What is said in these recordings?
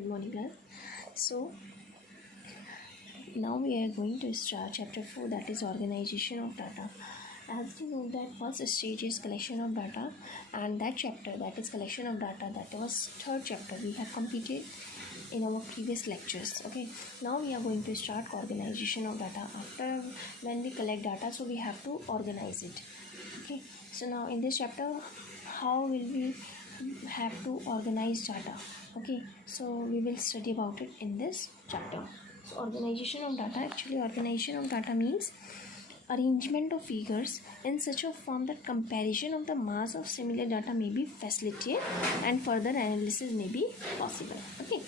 Good morning, class. So now we are going to start chapter 4, that is organization of data. As you know that first stage is collection of data, and that chapter, that is collection of data, that was third chapter we have completed in our previous lectures. Okay, now we are going to start organization of data. After when we collect data, so we have to organize it. Okay, so now in this chapter, how will we have to organize data? Okay, so we will study about it in this chapter. So organization of data, actually organization of data means arrangement of figures in such a form that comparison of the mass of similar data may be facilitated and further analysis may be possible. Okay,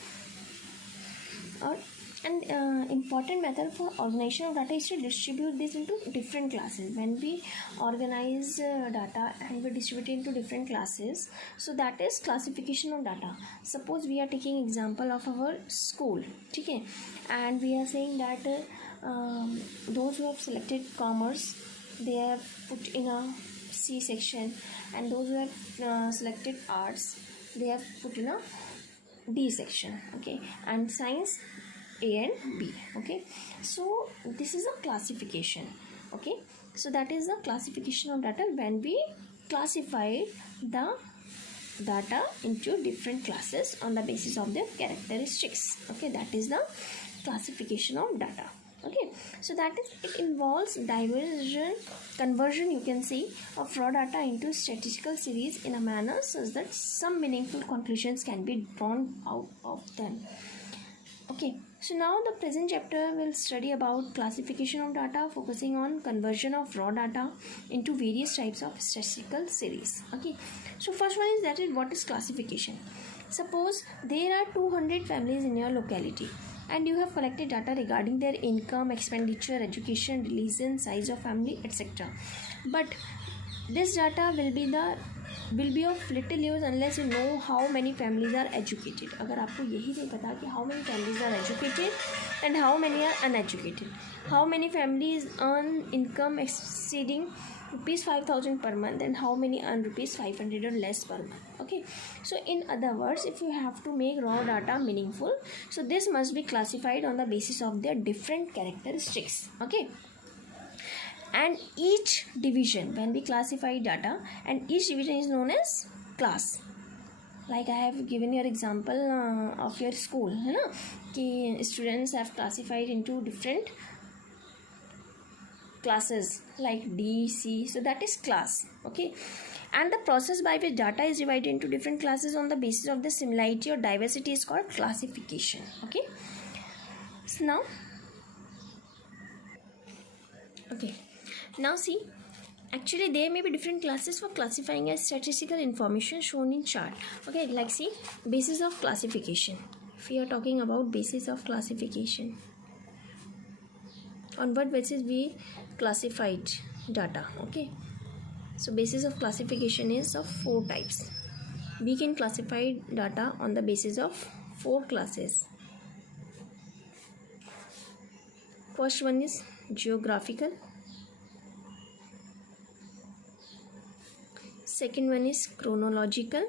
important method for organization of data is to distribute this into different classes. When we organize data and we distribute it into different classes, so that is classification of data. Suppose we are taking example of our school, okay, and we are saying that those who have selected commerce, they have put in a C section, and those who have selected arts, they have put in a D section. Okay, and science A and B. Okay, so this is a classification. Okay, so that is the classification of data when we classify the data into different classes on the basis of their characteristics. Okay, that is the classification of data. Okay, so that is, it involves conversion, you can see, of raw data into statistical series in a manner such that some meaningful conclusions can be drawn out of them. Okay, so now the present chapter will study about classification of data, focusing on conversion of raw data into various types of statistical series. Okay, so first one is, that is, what is classification? Suppose there are 200 families in your locality, and you have collected data regarding their income, expenditure, education, religion, size of family, etc. But this data will be of little use unless you know how many families are educated. अगर आपको यही नहीं पता कि how many families are educated and how many are uneducated, how many families earn income exceeding rupees 5,000 per month and how many earn rupees 500 or less per month. Okay, so in other words, if you have to make raw data meaningful, so this must be classified on the basis of their different characteristics. Okay, and each division, when we classify data, and each division is known as class. Like I have given your example of your school, है ना, कि students have classified into different classes like D, C, so that is class. Okay, and the process by which data is divided into different classes on the basis of the similarity or diversity is called classification. Okay, so now, okay, now see, actually there may be different classes for classifying as statistical information shown in chart. Okay, like see, basis of classification. If we are talking about basis of classification, on what basis we classified data. Okay, so basis of classification is of 4 types. We can classify data on the basis of 4 classes. First one is geographical, second one is chronological,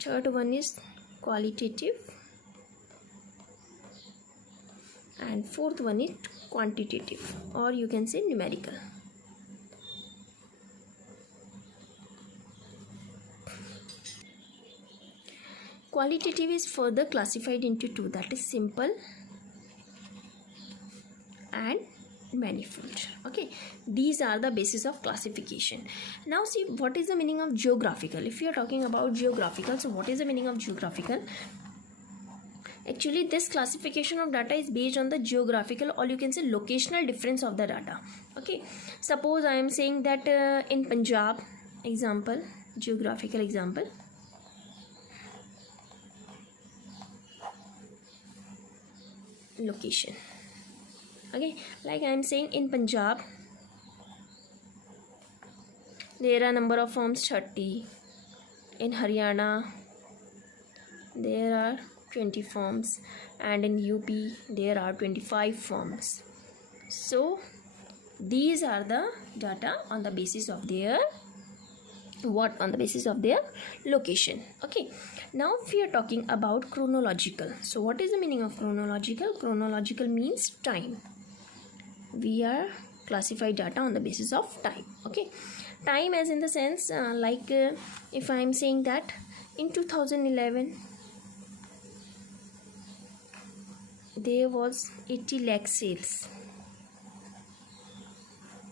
third one is qualitative, and fourth one is quantitative, or you can say numerical. Qualitative is further classified into 2, that is simple and manifold. Okay, these are the basis of classification. Now see, what is the meaning of geographical? If you are talking about geographical, so what is the meaning of geographical? Actually, this classification of data is based on the geographical, or you can say locational difference of the data. Okay, suppose I am saying that in Punjab, example, geographical example, location. Okay, like I am saying in Punjab there are number of forms 30, in Haryana there are 20 forms, and in UP there are 25 forms. So these are the data on the basis of their what on the basis of their location. Okay, now we are talking about chronological. So what is the meaning of chronological? Chronological means time. We are classify data on the basis of time. Okay, time as in the sense if I am saying that in 2011 there was 80 lakh sales.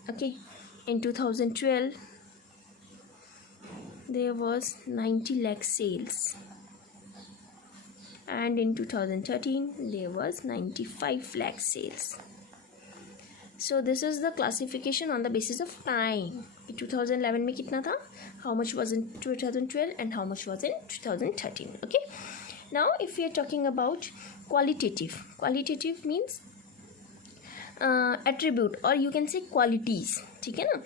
Okay, in 2012 there was 90 lakh sales, and in 2013 there was 95 lakh sales. So this is the classification on the basis of time. In 2011 में कितना था, how much was in 2012 and how much was in 2013. Okay, now if we are talking about qualitative, qualitative means attribute or you can say qualities. ठीक है ना.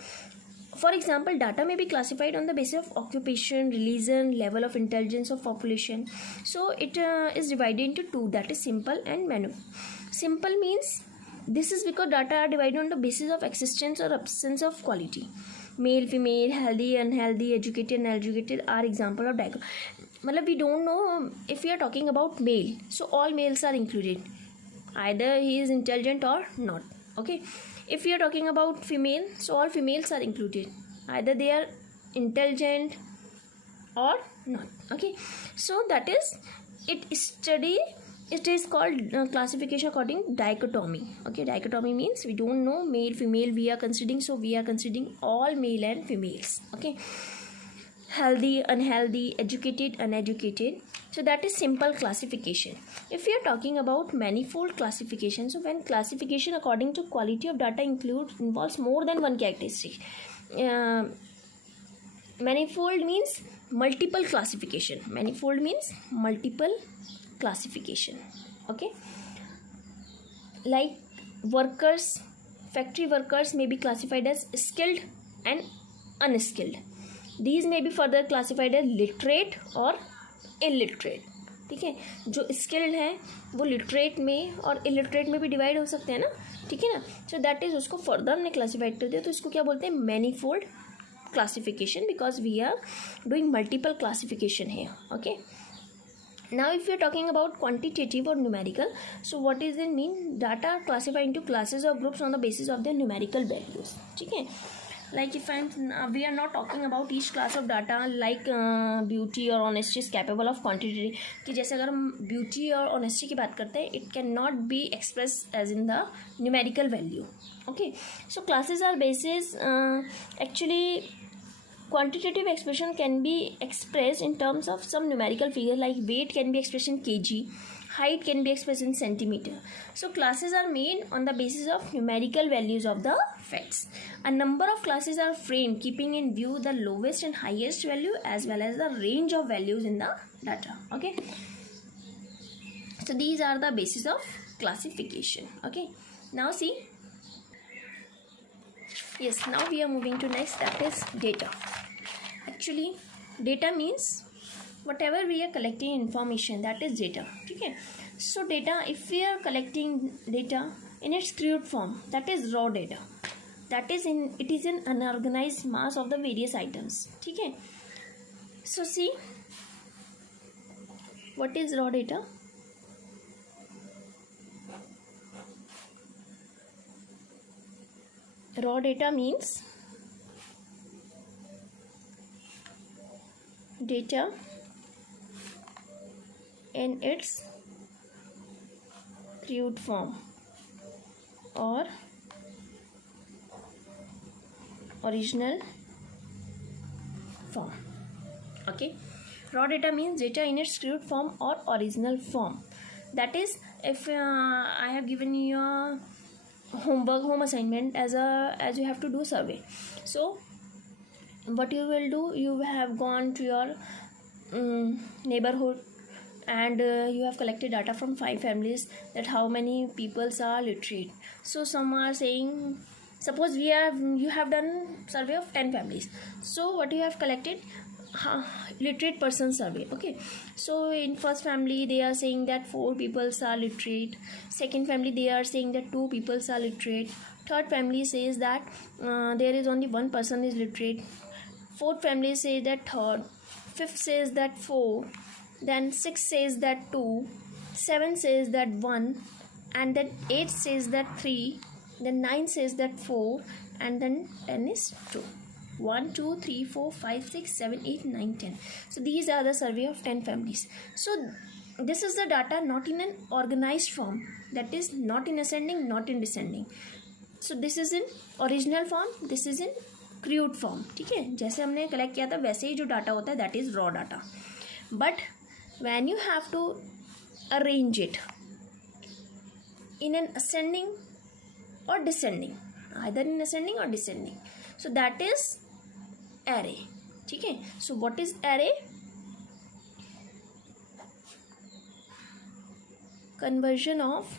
For example, data may be classified on the basis of occupation, religion, level of intelligence of population. So it is divided into two, that is simple and manual. Simple means this is because data are divided on the basis of existence or absence of quality. Male, female, healthy, unhealthy, educated, uneducated are example of diagram. मतलब we don't know if we are talking about male, so all males are included. Either he is intelligent or not. Okay. If we are talking about female, so all females are included. Either they are intelligent or not. Okay. So that is it. Study. It is called classification according dichotomy. Okay, dichotomy means we don't know male, female. We are considering, so we are considering all male and females. Okay, healthy, unhealthy, educated, uneducated. So that is simple classification. If we are talking about manifold classification, so when classification according to quality of data involves more than one characteristic. Manifold means multiple classification. Manifold means multiple classification. Okay, like workers, factory workers may be classified as skilled and unskilled. These may be further classified as literate और illiterate. ठीक है, जो skilled है वो literate में और illiterate में भी डिवाइड हो सकते हैं ना. ठीक है ना. So that is उसको further हमने classified कर दिया, तो इसको क्या बोलते हैं, manifold classification, because we are doing multiple classification here. Okay. Now if we are talking about quantitative or numerical, so what does it mean? Data are classified into classes or groups on the basis of their numerical values. ठीक है. Like if we are not talking about each class of data like beauty or honesty is capable of quantitative. कि जैसे अगर हम beauty और honesty की बात करते हैं, it cannot be expressed as in the numerical value. Okay. So classes are basis actually. Quantitative expression can be expressed in terms of some numerical figure, like weight can be expressed in kg, height can be expressed in centimeter. So classes are made on the basis of numerical values of the facts. A number of classes are framed keeping in view the lowest and highest value as well as the range of values in the data. Okay. So these are the basis of classification. Okay. Now see. Yes, now we are moving to next, that is data. Actually, data means whatever we are collecting information, that is data. Okay. So data, if we are collecting data in its crude form, that is raw data. That is it is an unorganized mass of the various items. Okay. So see, what is raw data? Raw data means data in its crude form or original form. Okay, raw data means data in its crude form or original form. That is, if I have given you a home assignment as you have to do survey, so what you will do, you have gone to your neighborhood and you have collected data from 5 families, that how many people are literate. So some are saying, suppose you have done survey of 10 families, so what you have collected, literate person survey. Okay, so in first family they are saying that 4 people are literate, second family they are saying that 2 people are literate, third family says that there is only 1 person is literate, fourth family says that third, fifth says that four, then six says that two, seven says that one, and then eight says that three, then nine says that four, and then 10 is 2. 1 2 3 4 5 6 7 8 9 10. So these are the survey of 10 families. So this is the data not in an organized form, that is not in ascending, not in descending. So this is in original form, this is in crude form. ठीक है, जैसे हमने collect किया था वैसे ही जो data होता है that is raw data. But when you have to arrange it in an ascending or descending, either in ascending or descending, so that is array. ठीक है, so what is array? Conversion of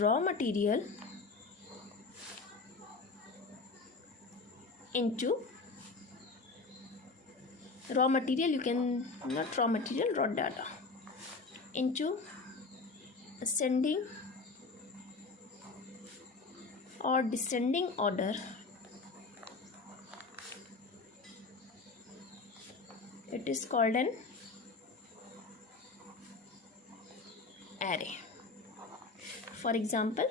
raw material into raw material, you can not raw material, raw data into ascending or descending order. It is called an array. For example,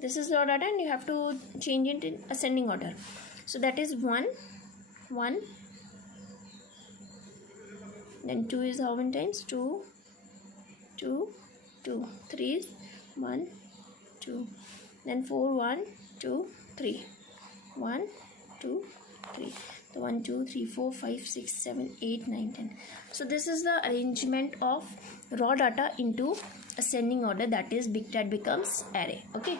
this is raw data and you have to change it in ascending order. So that is 1 1, then 2 is how many times? 2 2 2, 3 is 1 2, then 4 1 2 3, 1 2 3. So 1 2 3 4 5 6 7 8 9 10. So this is the arrangement of raw data into ascending order, that is that becomes array. Okay,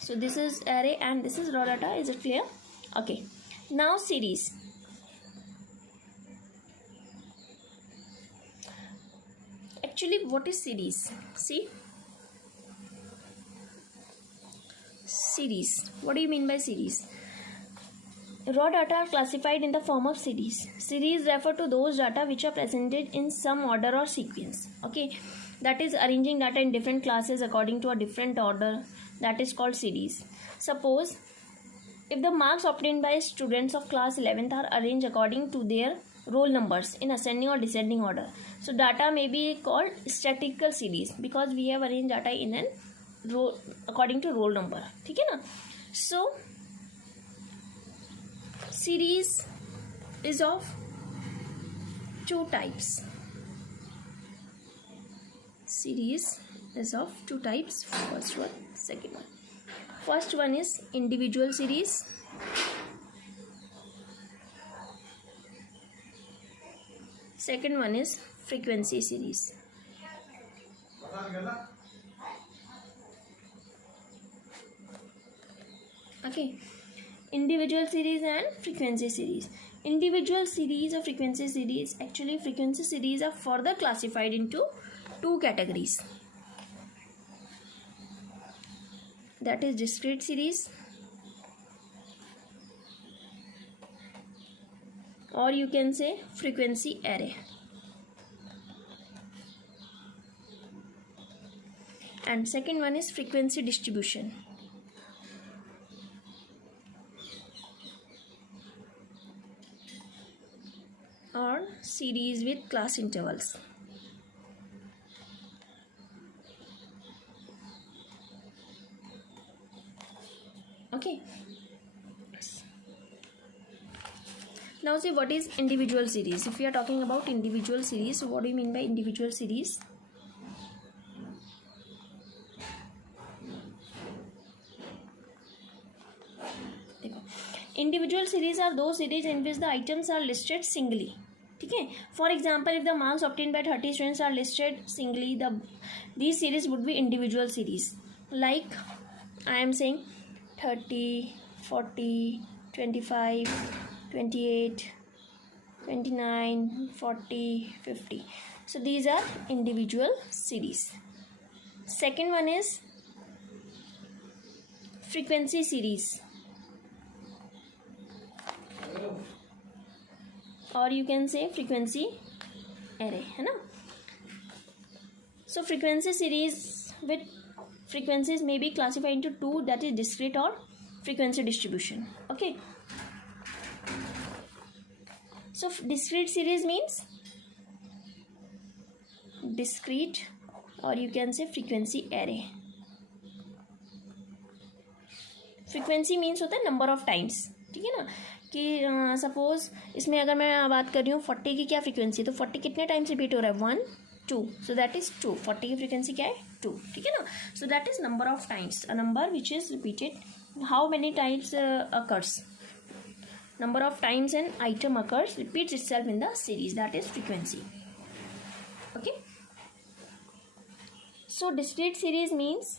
so this is array and this is raw data. Is it clear? Okay, now series. Actually, what is series? See, series, what do you mean by series? Raw data are classified in the form of series. Series refer to those data which are presented in some order or sequence. Okay, that is arranging data in different classes according to a different order, that is called series. Suppose if the marks obtained by students of class 11th are arranged according to their roll numbers in ascending or descending order, so data may be called statistical series because we have arranged data in an row according to roll number. ठीक है ना? So series is of two types. Series is of two types. First one, second one. First one is individual series. Second one is frequency series. Okay, individual series and frequency series. Individual series or frequency series, actually frequency series are further classified into two categories, that is discrete series, or you can say frequency array, and second one is frequency distribution. Or series with class intervals. Okay, now see what is individual series. If we are talking about individual series, so what do you mean by individual series? Individual series are those series in which the items are listed singly. ठीक है, for example, if the marks obtained by 30 students are listed singly, these series would be individual series. Like I am saying 30, 40, 25, 28, 29, 40, 50. So these are individual series. Second one is frequency series, or you can say frequency array, है ना? So frequency series with frequencies may be classified into two, that is discrete or frequency distribution. Okay, so discrete series means discrete, or you can say frequency array. Frequency means होता है number of times, ठीक है ना, कि suppose इसमें अगर मैं बात कर रही हूँ 40 की क्या फ्रीक्वेंसी, तो 40 कितने टाइम्स रिपीट हो रहा है, 1 2, सो दैट इज 2. 40 की फ्रीक्वेंसी क्या है, 2, ठीक है ना. So that is number of times, a number which is repeated. How many times occurs, number of times an item occurs repeats itself in the series, that is frequency. Okay, so discrete series means,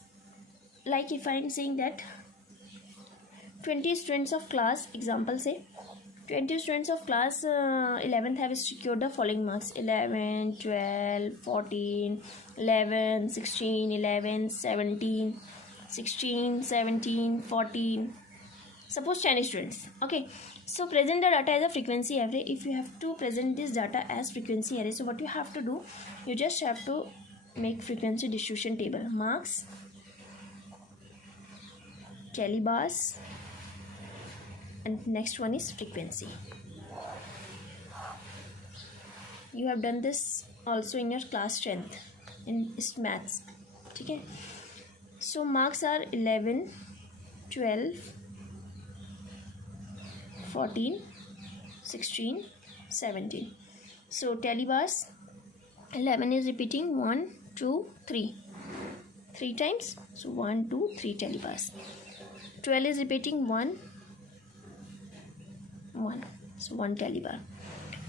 like if I am saying that 20 students of class, example say 20 students of class 11th have secured the following marks: 11, 12, 14, 11, 16, 11, 17, 16, 17, 14. Suppose 10 students. Okay, so present the data as a frequency array. If you have to present this data as frequency array, so what you have to do, you just have to make frequency distribution table, marks, tally bars, and next one is frequency. You have done this also in your class 10th in maths, okay. So marks are 11, 12, 14, 16, 17. So tally bars, 11 is repeating 1, 2, 3 times, so 1, 2, 3 tally bars. 12 is repeating 1, 1, so 1 tally bar.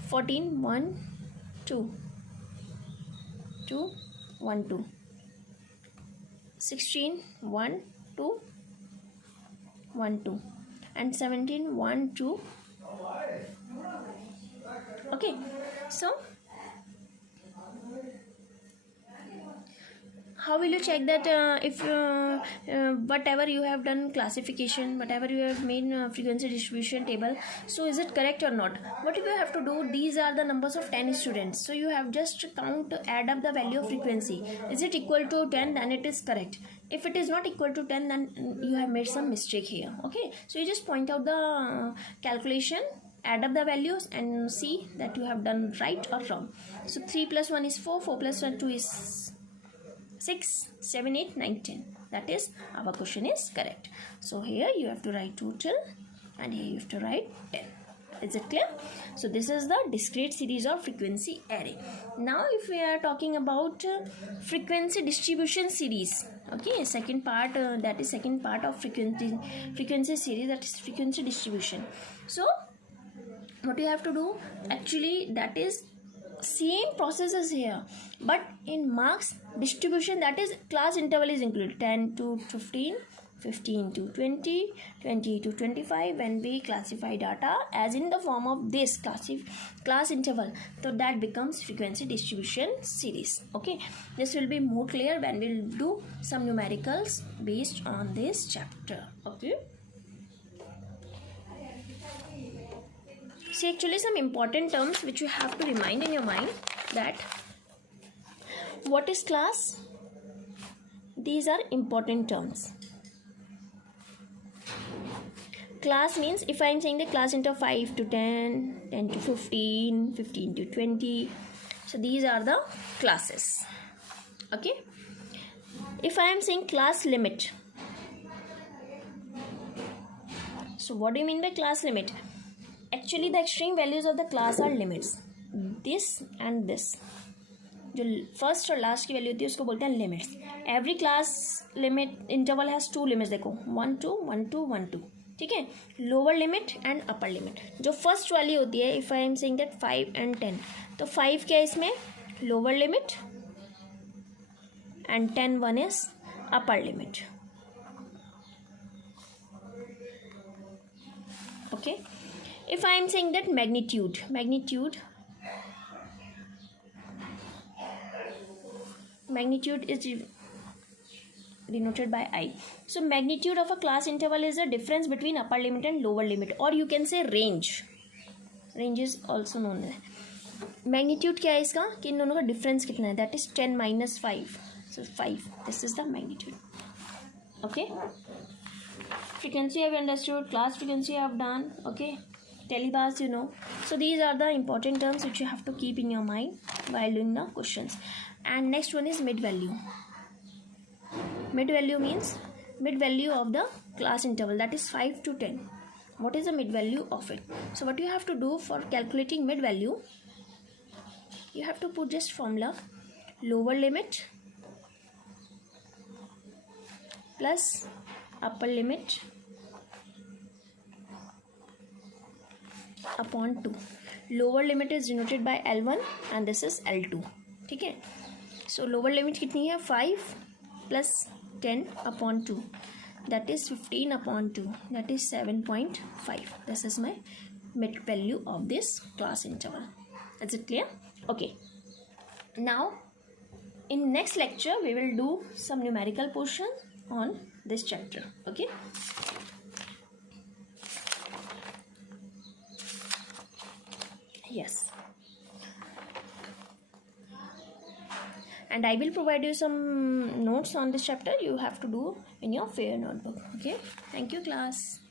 14, 1, 2, 2, 1, 2. 16, 1, 2, 1, 2. And 17, 1, 2. Okay, so how will you check that if whatever you have done classification, whatever you have made frequency distribution table, so is it correct or not? What you have to do, these are the numbers of 10 students, so you have just count, add up the value of frequency. Is it equal to 10? Then it is correct. If it is not equal to 10, then you have made some mistake here. Okay, so you just point out the calculation, add up the values and see that you have done right or wrong. So 3 plus 1 is 4, 4 plus 2 is 6, 7, 8, 9, 10. That is, our question is correct. So here you have to write total and here you have to write 10. Is it clear? So this is the discrete series or frequency array. Now if we are talking about frequency distribution series, okay, second part, that is second part of frequency series, that is frequency distribution. So what you have to do, actually that is same process as here, but in marks distribution, that is class interval is included, 10 to 15, 15 to 20, 20 to 25. When we classify data as in the form of this class interval, so that becomes frequency distribution series. Okay, this will be more clear when we'll do some numericals based on this chapter. Okay, see, actually some important terms which you have to remind in your mind, that what is class, these are important terms. Class means, if I am saying the class into 5 to 10, 10 to 15, 15 to 20, so these are the classes. Okay, if I am saying class limit, so what do you mean by class limit? Actually the extreme values of the class are limits. This and this, जो first और last की value होती है उसको बोलते हैं limits. Every class limit interval has 2 limits. देखो 1 2 1 2 1 2, ठीक है. Lower limit and upper limit. जो फर्स्ट वाली होती है, if I am saying that 5 and 10, तो 5 क्या है इसमें, lower limit, and 10 1 is upper limit. Okay, if I am saying that magnitude is denoted by I. So magnitude of a class interval is the difference between upper limit and lower limit, or you can say range is also known as magnitude. क्या है इसका, कि इन दोनों का difference कितना है, that is 10 minus 5, so 5, this is the magnitude. Okay, frequency I've understood, class frequency I've done. Okay, telebars you know. So these are the important terms which you have to keep in your mind while doing the questions. And next one is mid value. Mid value means mid value of the class interval, that is 5 to 10. What is the mid value of it? So what you have to do for calculating mid value, you have to put just formula lower limit plus upper limit upon 2. Lower limit is denoted by L1 and this is L2. ठीक है, so lower limit कितनी है? 5 plus 10 upon 2, that is 15 upon 2, that is 7.5. This is my mid value of this class interval. Is it clear? Okay, now in next lecture we will do some numerical portion on this chapter. Okay, yes, and I will provide you some notes on this chapter. You have to do in your fair notebook. Okay, thank you class.